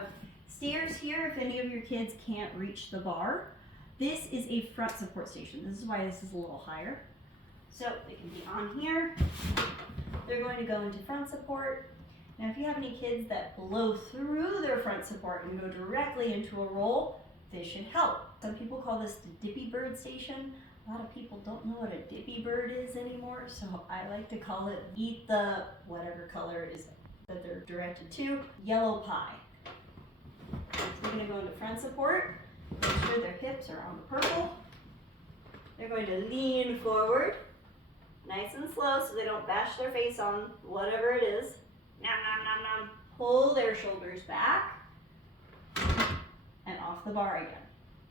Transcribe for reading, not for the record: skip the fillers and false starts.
have stairs here if any of your kids can't reach the bar. This is a front support station. This is why this is a little higher. So they can be on here. They're going to go into front support. Now if you have any kids that blow through their front support and go directly into a roll, this should help. Some people call this the Dippy bird station. A lot of people don't know what a Dippy bird is anymore, so I like to call it eat the whatever color it is that they're directed to, yellow pie. So they're going to go into front support, make sure their hips are on the purple. They're going to lean forward, nice and slow so they don't bash their face on whatever it is. Nom, nom, nom, nom. Pull their shoulders back and off the bar again.